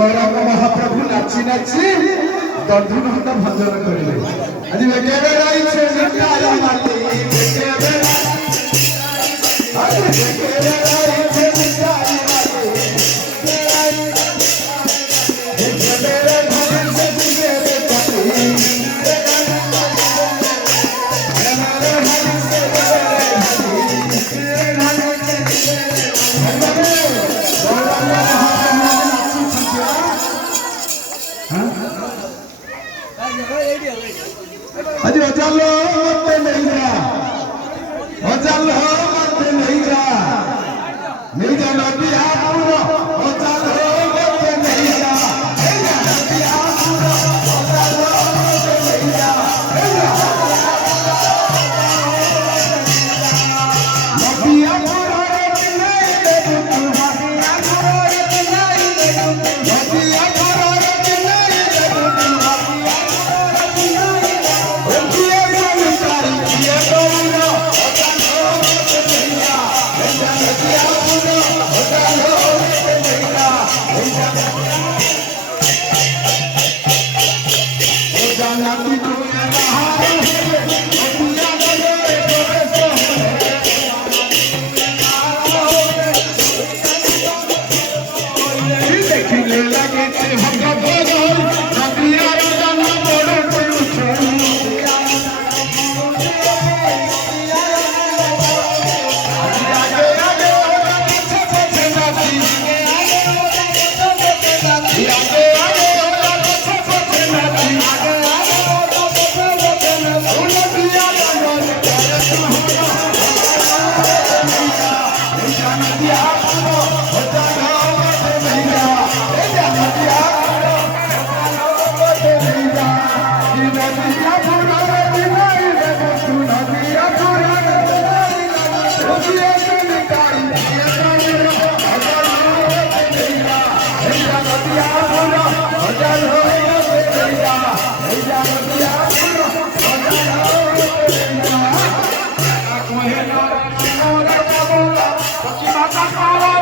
गौरव महाप्रभु नाची नाची दधिमत भजन करिले आज केबे रही छे निटाया माटी केबे आज केबे रही छे निटाया माटी केबे भजन से दिए रे कटी हमारे हरि से अजी अजालो मत नहीं जा अजालो मत नहीं जा नदिया पूरा अजालो मत नहीं जा नदिया पूरा अजालो मत नहीं जा नदिया पूरा नहीं दे तू नदिया पूरा नहीं दे तू नदिया पूरा नहीं दे Bye.